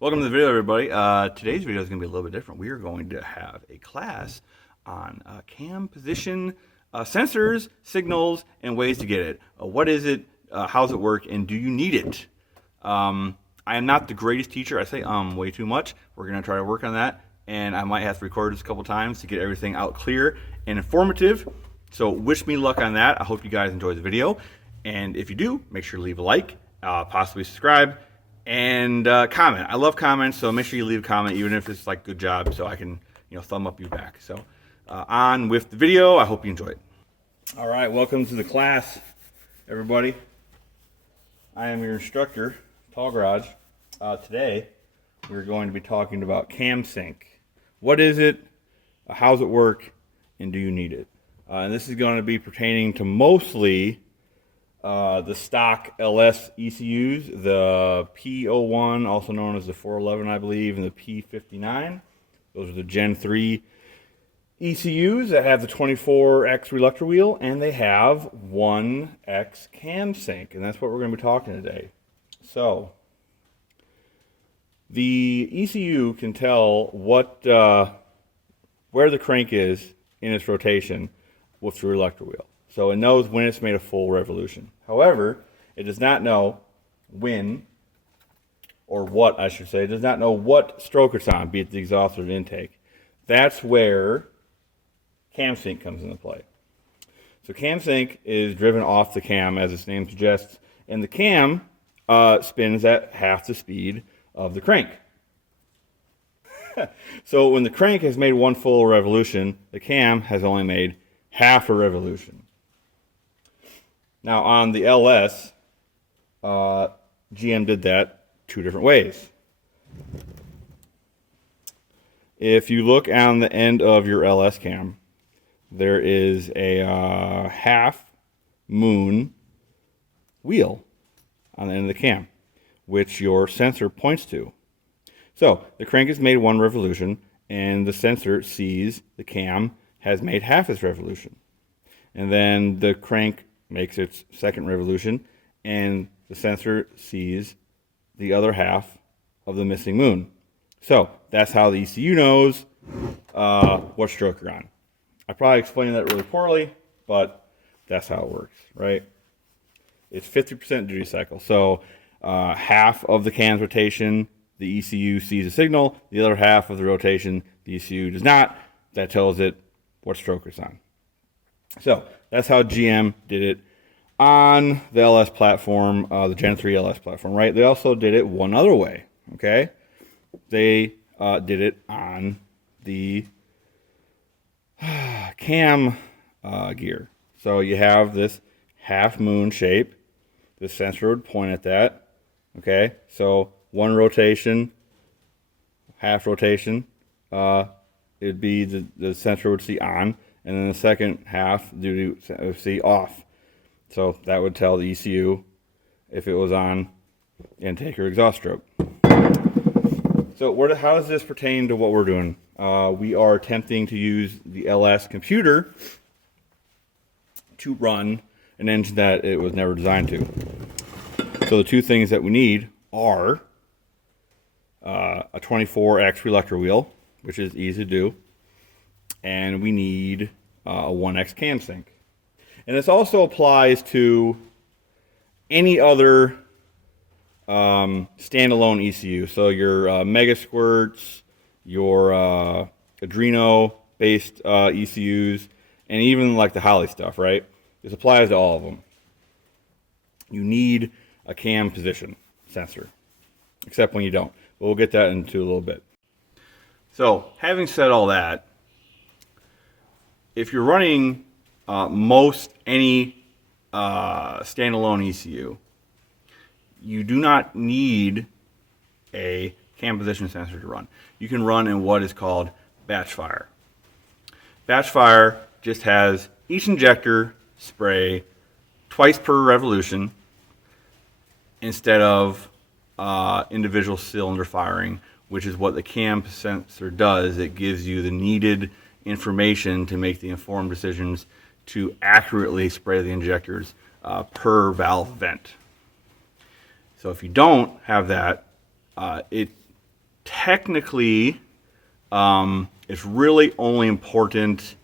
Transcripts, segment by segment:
Welcome to the video, everybody. Today's video is going to be a little bit different. We are going to have a class on cam position sensors, signals, and ways to get it. What is it? How does it work? And do you need it? I am not the greatest teacher. I say way too much. We're going to try to work on that, and I might have to record this a couple times to get everything out clear and informative. So wish me luck on that. I hope you guys enjoy the video, and if you do, make sure to leave a like, possibly subscribe, and comment. I love comments, so make sure you leave a comment, even if it's like good job, so I can thumb up you back. So on with the video. I hope you enjoy it. All right, welcome to the class, everybody. I am your instructor, Tall Garage. Today we're going to be talking about cam sync. What is it? How does it work? And do you need it? And this is going to be pertaining to mostly the stock LS ECUs, the P01, also known as the 411, I believe, and the P59. Those are the Gen 3 ECUs that have the 24X reluctor wheel, and they have 1X cam sync, and that's what we're going to be talking today. So, the ECU can tell what where the crank is in its rotation with the reluctor wheel. So it knows when it's made a full revolution. However, it does not know when, or what I should say, it does not know what stroke it's on, be it the exhaust or the intake. That's where cam sync comes into play. So cam sync is driven off the cam, as its name suggests, and the cam spins at half the speed of the crank. So when the crank has made one full revolution, the cam has only made half a revolution. Now on the LS, GM did that two different ways. If you look on the end of your LS cam, there is a half moon wheel on the end of the cam, which your sensor points to. So the crank has made one revolution, and the sensor sees the cam has made half its revolution. And then the crank makes its second revolution, and the sensor sees the other half of the missing moon. So that's how the ECU knows what stroke you're on. I probably explained that really poorly, but that's how it works, right? It's 50% duty cycle. So half of the cam's rotation, the ECU sees a signal. The other half of the rotation, the ECU does not. That tells it what stroke it's on. So that's how GM did it on the LS platform, the Gen 3 LS platform, right? They also did it one other way, okay? They did it on the cam gear. So you have this half moon shape. The sensor would point at that, okay? So one rotation, half rotation, it'd be the sensor would see on, and then the second half would see off. So that would tell the ECU if it was on intake or exhaust stroke. So how does this pertain to what we're doing? We are attempting to use the LS computer to run an engine that it was never designed to. So the two things that we need are a 24X reluctor wheel, which is easy to do, and we need a 1X cam sync. And this also applies to any other standalone ECU. So your Mega Squirts, your Adreno-based ECUs, and even like the Holley stuff, right? This applies to all of them. You need a cam position sensor, except when you don't. But we'll get that into a little bit. So, having said all that, if you're running any standalone ECU, you do not need a cam position sensor to run. You can run in what is called batch fire. Batch fire just has each injector spray twice per revolution instead of individual cylinder firing, which is what the cam sensor does. It gives you the needed information to make the informed decisions to accurately spray the injectors per valve vent. So if you don't have that, it technically, it's really only important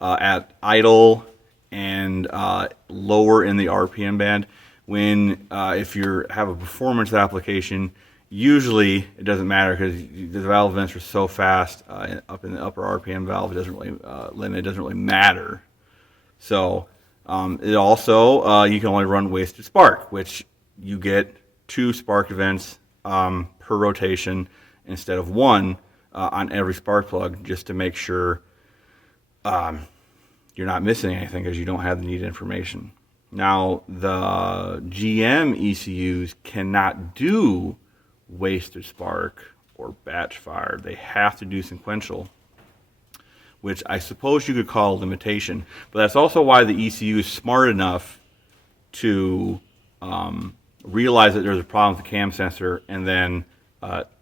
at idle and lower in the RPM band. When if you have a performance application, usually it doesn't matter because the valve vents are so fast up in the upper RPM valve. It doesn't really limit. It doesn't really matter. So it also you can only run wasted spark, which you get 2 spark events per rotation instead of 1 on every spark plug, just to make sure you're not missing anything because you don't have the needed information. Now, the GM ECUs cannot do wasted spark or batch fire. They have to do sequential, which I suppose you could call a limitation. But that's also why the ECU is smart enough to realize that there's a problem with the cam sensor and then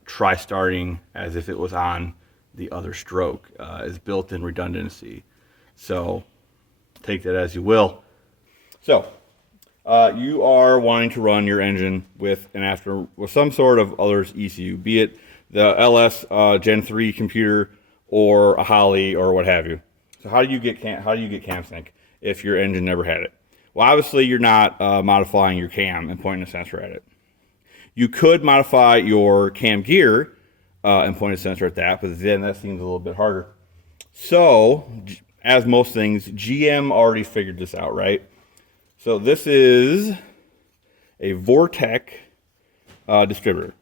try starting as if it was on the other stroke. Is built-in redundancy. So take that as you will. So you are wanting to run your engine with some sort of other ECU, be it the LS Gen 3 computer or a Holly or what have you. So how do you get cam sync if your engine never had it? Well, obviously you're not modifying your cam and pointing a sensor at it. You could modify your cam gear and point a sensor at that, but then that seems a little bit harder. So, as most things, GM already figured this out, right? So this is a Vortec distributor.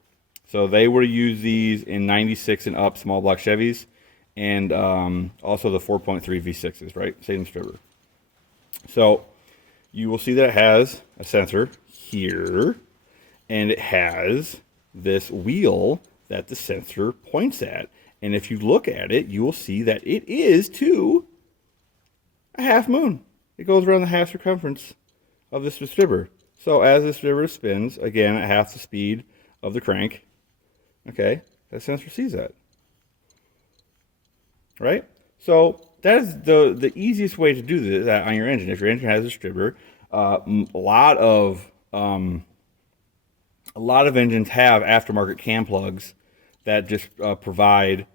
So they would use these in 96 and up small block Chevys, and also the 4.3 V6s, right? Same distributor. So you will see that it has a sensor here, and it has this wheel that the sensor points at. And if you look at it, you will see that it is to a half moon. It goes around the half circumference of this distributor. So as this distributor spins, again, at half the speed of the crank, okay, that sensor sees that. Right? So that is the easiest way to do that on your engine. If your engine has a distributor, a lot of engines have aftermarket cam plugs that just provide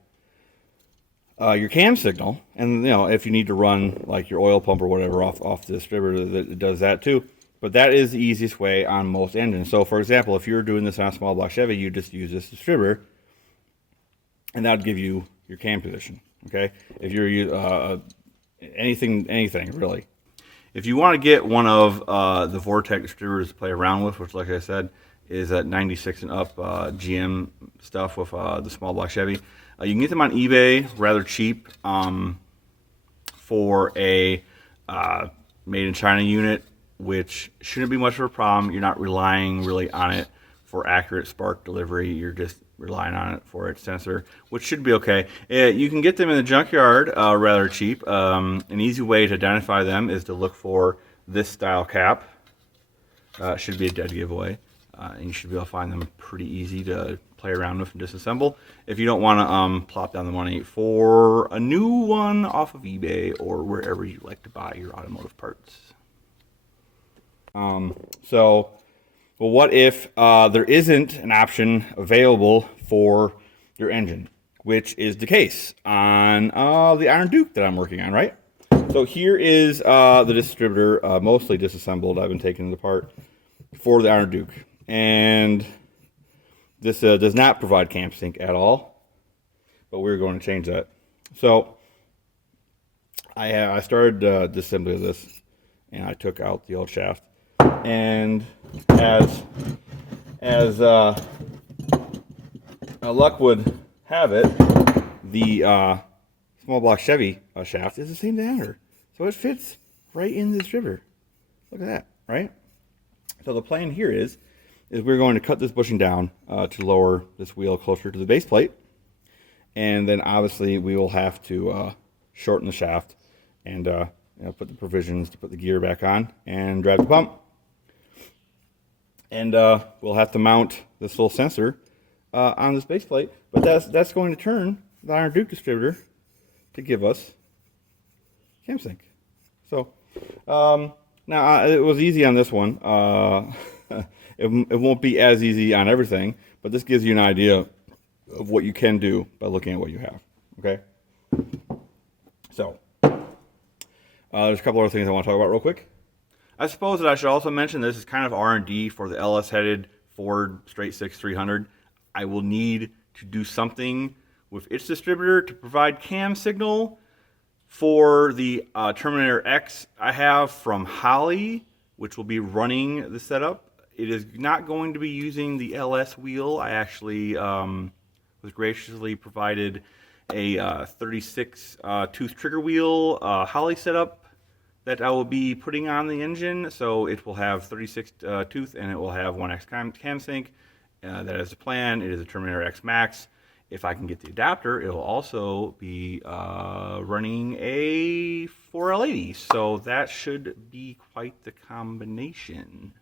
your cam signal, and if you need to run like your oil pump or whatever off the distributor, that it does that too. But that is the easiest way on most engines. So for example, if you're doing this on a small block Chevy, you just use this distributor, and that would give you your cam position. Okay, if you're anything really. If you want to get one of the Vortec distributors to play around with, which, like I said, is at 96 and up GM stuff with the small block Chevy, you can get them on eBay rather cheap for a made in China unit, which shouldn't be much of a problem. You're not relying really on it for accurate spark delivery. You're just relying on it for its sensor, which should be okay. You can get them in the junkyard rather cheap. An easy way to identify them is to look for this style cap. Should be a dead giveaway. And you should be able to find them pretty easy to play around with and disassemble if you don't want to plop down the money for a new one off of eBay or wherever you like to buy your automotive parts. Well, what if there isn't an option available for your engine, which is the case on the Iron Duke that I'm working on, right? So here is the distributor, mostly disassembled. I've been taking it apart for the Iron Duke. And this does not provide cam sync at all, but we're going to change that. So I started disassembly of this, and I took out the old shaft. And as luck would have it, the small block Chevy shaft is the same diameter, so it fits right in the distributor. Look at that, right? So the plan here is we're going to cut this bushing down to lower this wheel closer to the base plate, and then obviously we will have to shorten the shaft and put the provisions to put the gear back on and drive the pump. And we'll have to mount this little sensor on this base plate, but that's going to turn the Iron Duke distributor to give us cam sync. So now it was easy on this one. It won't be as easy on everything, but this gives you an idea of what you can do by looking at what you have. Okay. So there's a couple other things I want to talk about real quick. I suppose that I should also mention this is kind of R&D for the LS-headed Ford Straight 6 300. I will need to do something with its distributor to provide cam signal for the Terminator X I have from Holley, which will be running the setup. It is not going to be using the LS wheel. I actually was graciously provided a 36 tooth trigger wheel Holley setup that I will be putting on the engine. So it will have 36 tooth and it will have 1X cam sync. That is the plan. It is a Terminator X Max. If I can get the adapter, it will also be running a 4L80. So that should be quite the combination.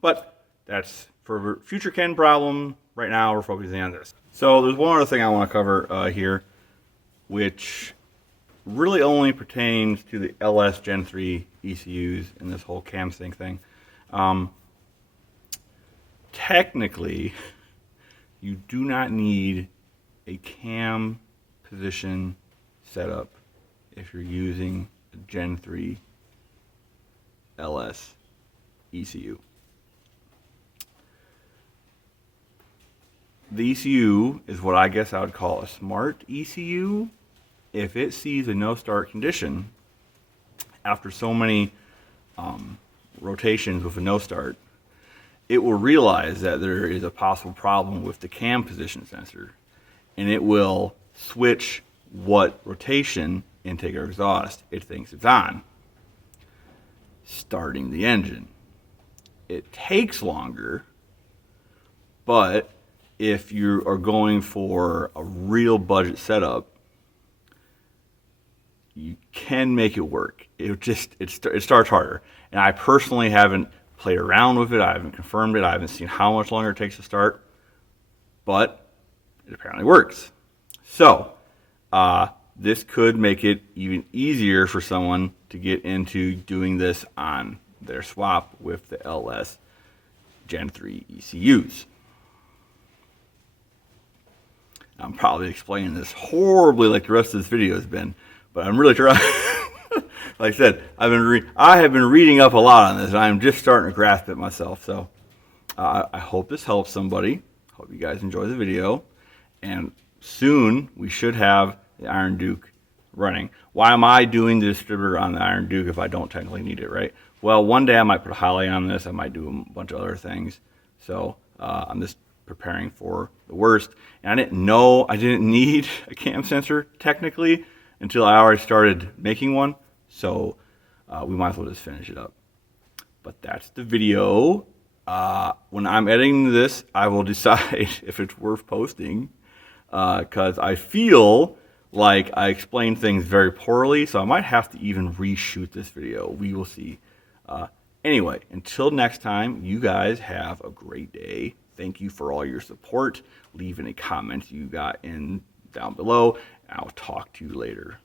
But that's for a future Ken problem. Right now we're focusing on this. So there's one other thing I want to cover here, which really only pertains to the LS Gen 3 ECUs in this whole cam sync thing. Technically, you do not need a cam position setup if you're using a Gen 3 LS ECU. The ECU is what I guess I would call a smart ECU. If it sees a no start condition after so many rotations with a no start, it will realize that there is a possible problem with the cam position sensor, and it will switch what rotation, intake or exhaust, it thinks it's on, starting the engine. It takes longer, but if you are going for a real budget setup, you can make it work. It starts harder. And I personally haven't played around with it. I haven't confirmed it. I haven't seen how much longer it takes to start, but it apparently works. So this could make it even easier for someone to get into doing this on their swap with the LS Gen 3 ECUs. I'm probably explaining this horribly like the rest of this video has been, but I'm really trying. Like I said, I have been reading up a lot on this, and I'm just starting to grasp it myself. So I hope this helps somebody. Hope you guys enjoy the video, and soon we should have the Iron Duke running. Why am I doing the distributor on the Iron Duke if I don't technically need it, right? Well, one day I might put a Holley on this. I might do a bunch of other things. So I'm just preparing for the worst. And I didn't need a cam sensor technically until I already started making one. So we might as well just finish it up. But that's the video. When I'm editing this, I will decide if it's worth posting, because I feel like I explained things very poorly, so I might have to even reshoot this video. We will see. Anyway, until next time, you guys have a great day. Thank you for all your support. Leave any comments you got in down below. I'll talk to you later.